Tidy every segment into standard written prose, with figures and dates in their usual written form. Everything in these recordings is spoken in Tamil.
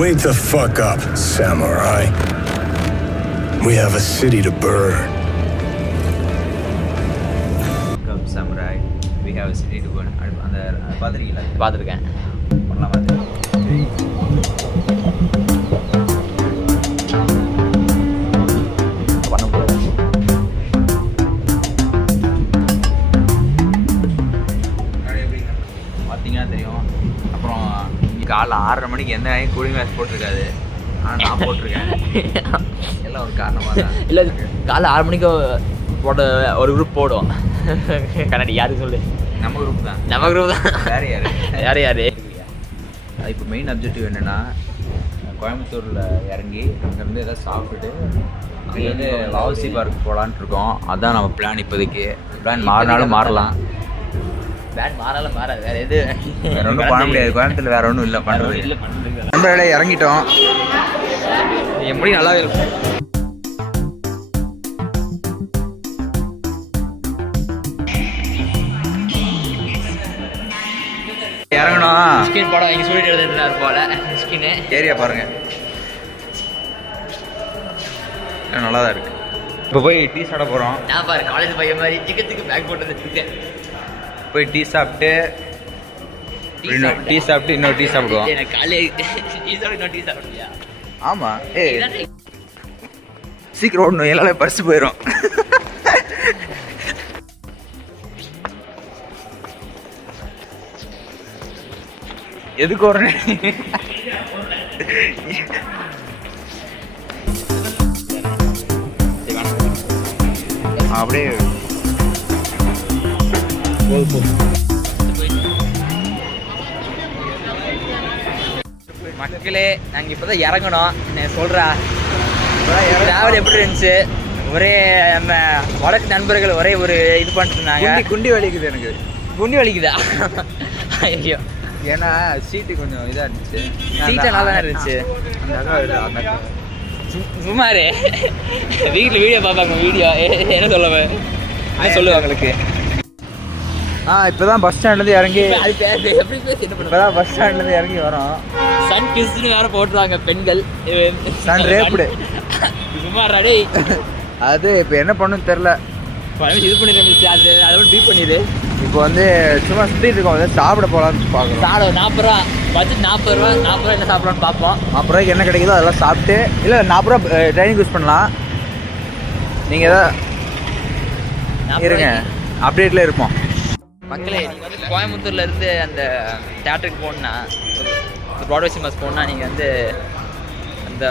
Wake the fuck up, samurai. We have a city to burn. Come, samurai. We have a city to burn. அந்த பாத்திருக்கீங்களா? பார்த்துருக்கேன். பண்ணலாம் அது. பார்த்தீங்கன்னா தெரியும். அப்புறம் காலைல 6:30 மணிக்கு எந்த கூலிங் கிளாஸ் போட்டிருக்காது. ஆனால் நான் போட்டிருக்கேன். எல்லாம் ஒரு காரணமாக தான். இல்லை காலைல 6 மணிக்கு போட்ட ஒரு குரூப் போடும். கண்ணாடி யாரு சொல்லு? நம்ம குரூப் தான். நம்ம குரூப் தான். வேறு யார் யார்? அது இப்போ மெயின் அப்ஜெக்டிவ் என்னென்னா கோயம்புத்தூரில் இறங்கி அங்கேருந்து எதாவது சாப்பிட்டுட்டு அங்கேருந்து வாவசி பார்க் போகலான்ட்டு இருக்கோம். அதுதான் நம்ம பிளான். இப்போதைக்கு பிளான் மாறினாலும் மாறலாம். பேட் மாறாலும் மாறாது. வேறு எது வேறு ஒன்றும் பண்ண முடியாது. கோயம்புத்தூரில் வேறு ஒன்றும் இல்லை பண்ணுறது. இல்லை பண்ணுறது நண்பர்களே இறங்கிட்டோம். எப்படி நல்லாவே இருக்கும். இறங்கணும். ஸ்கின் படம் இங்கே சொல்லிட்டு எழுதுறாரு போல. ஸ்கின்னு ஏரியா பாருங்க, நல்லா தான் இருக்கு. இப்போ போய் டீ சாப்பிட போகிறோம். நான் பாரு காலேஜ் பையன் மாதிரி சிக்கத்துக்கு பேக் போட்டு வச்சுருக்கேன். போய் டீ சாப்பிட்டு இன்னொரு டீ சாப்பிடுவோம். எனக்கு காலேஜ் டீ சாப்பிட்டு இன்னொரு டீ சாப்பிடுவியா? ஆமாம். சீக்கிரம் ஓடணும், எல்லாமே பறிச்சு போயிடும். எதுக்கு ஓடுறேன்? அப்படியே மக்களே நாங்கள் இப்போ தான் இறங்கணும். நான் சொல்கிறா டிராவல் எப்படி இருந்துச்சு? ஒரே நம்ம வடக்கு நண்பர்கள் ஒரே ஒரு இது பண்ணிட்டு இருந்தாங்க. குண்டி வலிக்குது எனக்கு. குண்டி வலிக்குதா? ஐயோ, ஏன்னா சீட்டு கொஞ்சம் இதாக இருந்துச்சு. சீட்டை நல்லா தான் இருந்துச்சு. அந்த சுமாரு வீட்டில் வீடியோ பார்ப்பாங்க. வீடியோ என்ன சொல்லுவாங்க உங்களுக்கு? இப்போ தான் பஸ் ஸ்டாண்ட்லேருந்து இறங்கி அது எப்படி பேசி என்ன இப்போ தான் பஸ் ஸ்டாண்ட்லேருந்து இறங்கி வரோம். சன் கிஸ்ன்னு வேறு போட்டுருவாங்க பெண்கள். சன் ரேப்புடு சுமாரா டே. அது இப்போ என்ன பண்ணுன்னு தெரில. இது பண்ணிடுறேன். அதை விட பீட் பண்ணிடு. இப்போ வந்து சும்மா சுற்றிட்டு இருக்கோம். வந்து சாப்பிட போகலான்னு பார்க்குறோம். சாப்பிட 40 ரூபா பட்ஜெட். 40 ரூபா என்ன சாப்பிட்லான்னு பார்ப்போம். 40 ரூபாய்க்கு என்ன கிடைக்குதோ அதெல்லாம் சாப்பிட்டு, இல்லை 40 ரூபா ட்ரைனிங் யூஸ் பண்ணலாம். நீங்கள் எதாவது இருங்க, அப்டேட்டில் இருப்போம். மக்களே நீங்கள் வந்து கோயம்புத்தூரில் இருந்து அந்த தேட்டருக்கு போகணுன்னா, ப்ராட்வே சினிமாஸ் போகணுன்னா நீங்கள் வந்து அந்த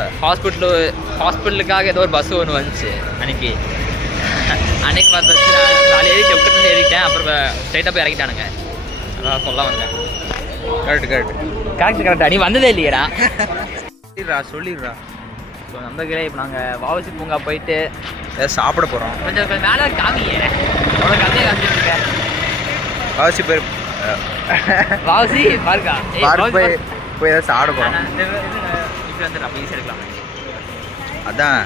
ஹாஸ்பிட்டலுக்காக ஏதோ ஒரு பஸ் ஒன்று வந்துச்சு அன்றைக்கி பார்த்து நான் ஏறிட்டேன். அப்புறம் ஸ்ட்ரைட்டாக போய் இறங்கிட்டானுங்க. அதான் சொல்ல வந்தேன். கரெக்ட். நீ வந்ததே இல்லையடா. சொல்லிடுறா. ஸோ நம்பர்களே இப்போ நாங்கள் வாவசி பூங்கா போயிட்டு சாப்பிட போகிறோம். கொஞ்சம் மேலே காமியே அவ்வளோ கம்மியாக காமிச்சிருக்கேன். வாவசி போய் வாவசி பார்க்கா போய் ஏதாவது சாப்பிட போகிறோம். இப்படி வந்து நம்ம ஈஸியாக எடுக்கலாம். அதான்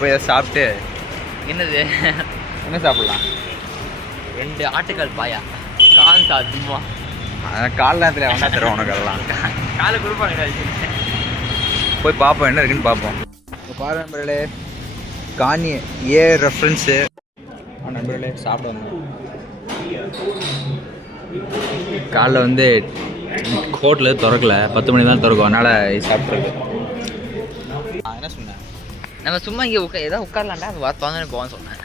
போய் ஏதாவது சாப்பிட்டு என்னது என்ன சாப்பிட்லாம்? 2 ஆட்டுக்கால் பாயா காஞ்சா சும்மா கால் நேரத்தில் ஒன்றா தருவோம் உனக்கு. அதெல்லாம் காலை கொடுப்பாங்க. போய் பார்ப்போம் என்ன இருக்குன்னு பார்ப்போம். இப்போ பாரு நண்பர்களே, காணி ரெஃபரன்ஸு நண்பர்களே சாப்பிட வந்தோம். காலைல வந்து ஹோட்டலு திறக்கல, 10 மணி தான் திறக்கும். அதனால் சாப்பிட்றது. என்ன சொன்னேன்? நம்ம சும்மா இங்கே ஏதாவது உட்காரலாம்டா. அது வாங்க போவான்னு சொன்னேன்.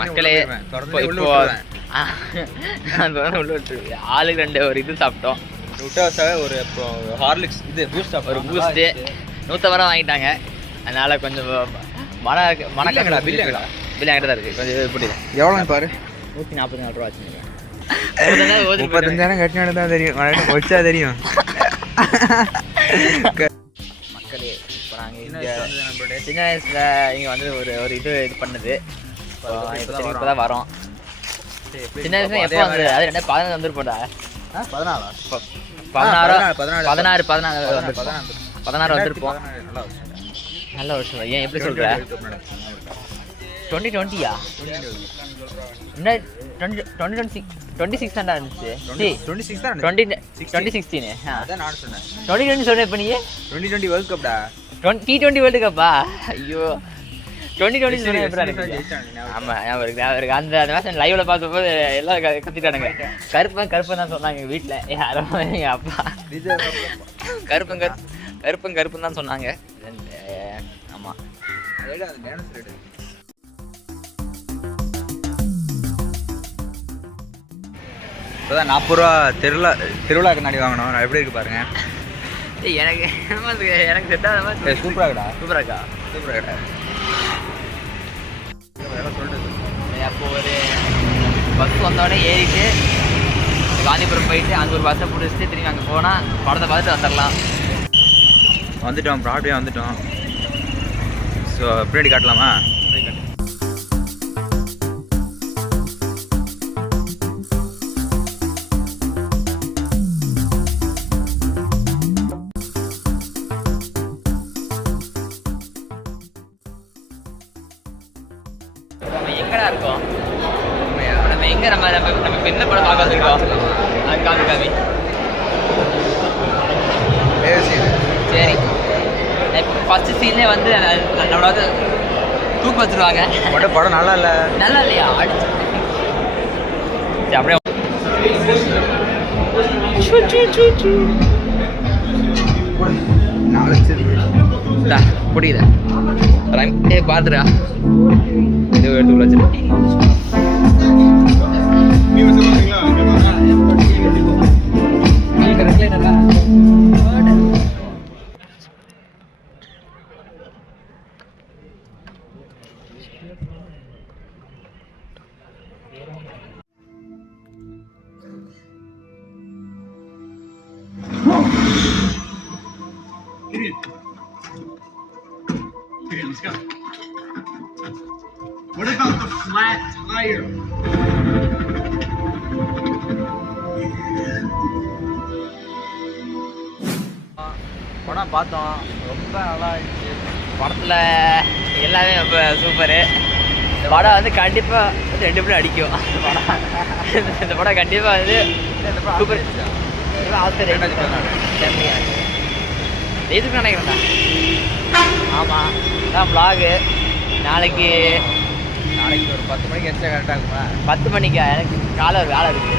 மக்களே ஆளுக்கு 2 ஒரு இது சாப்பிட்டோம். ஒரு ஹார்லிக்ஸ் இது பூஸ்ட் ஒரு பூஸ்ட்டு 150 ரூபா வாங்கிட்டாங்க. அதனால் கொஞ்சம் மணக்கங்களா பில் என்கிட்ட தான் இருக்குது. கொஞ்சம் எப்படி எவ்வளோன்னு பாரு. 144 ரூபா வச்சுருக்கேன். 35,000 கட்டினு தான் தெரியும். வச்சா தெரியும். மக்களே இப்போ நாங்கள் இங்கே சின்ன வயசில் இங்கே வந்து ஒரு இது பண்ணுது. இப்போ தான் வரோம். சின்ன வயசுல எப்போ வந்தது? அது 2014 வந்துருப்போம்டா. 16 வந்திருப்போம். நல்ல வருஷம். ஏன் எப்படி சொல்கிற? 2020யா? என்ன 2020 26 தான்டா இருந்துச்சு. 26 தான் 2016 அதான் நான் சொன்னேன். 2020 சொன்னேன் இப்போ நீ. 2020 வேர்ல்ட் கப்டா. T20 வேர்ல்டு கப்பா? ஐயோ 2020 சொன்னேன் எப்படா எனக்கு? ஆமாம் அவருக்கு அந்த மேட்ச் லைவ்ல பார்த்தபோது எல்லாம் கத்திட்டானுங்க. கருப்பன் தான் சொன்னாங்க வீட்டில் யாரும் எங்கள் அப்பா. கருப்பன் தான் சொன்னாங்க. ஆமாம் இப்போதான் 40 ரூபா திருவிழாக்கு நாடி வாங்கணும். நான் எப்படி இருக்கு பாருங்க. எனக்கு செட் ஆகாத மாதிரி சூப்பராகடா. சூப்பராக்கா அப்போ ஒரு பஸ் வந்தோடனே ஏறிட்டு காந்திபுரம் போயிட்டு அங்கே ஒரு பஸ்ஸை பிடிச்சிட்டு திரும்பி அங்கே போனால் படத்தை பார்த்துட்டு வந்துடலாம். வந்துட்டோம், ப்ராட்வே வந்துட்டோம். ஸோ பின்னாடி காட்டலாமா? நம்ம எங்கடா இருக்கோம்? நம்ம எங்கே நம்ம இப்போ என்ன படம் பார்க்க வந்திருக்கோம்? காமி சரி. ஃபர்ஸ்ட் சீன்லேயே வந்து நம்மள வந்து தூக்கு வச்சுருவாங்க. படம் நல்லா இல்லையா? அடிச்சு அப்படியே புரியுதா? பார்த்துடா இது எடுத்து வச்சுட்டு Let's go. What about the flat tire? படம் பார்த்தோம், ரொம்ப நல்லா இருந்துச்சு. படத்தில் எல்லாமே ரொம்ப சூப்பரு. இந்த படம் வந்து கண்டிப்பாக வந்து 2 பேரும் அடிக்கும். இந்த படம் கண்டிப்பாக வந்து சூப்பர். எதுக்கு நினைக்கிறேன்டா? ஆமாம் அதான் வ்ளாகு. நாளைக்கு ஒரு 10 மணிக்கு எச்சா கரெக்டாக இருக்குமா? 10 மணிக்கா? எனக்கு காலை ஒரு வேலை இருக்குது.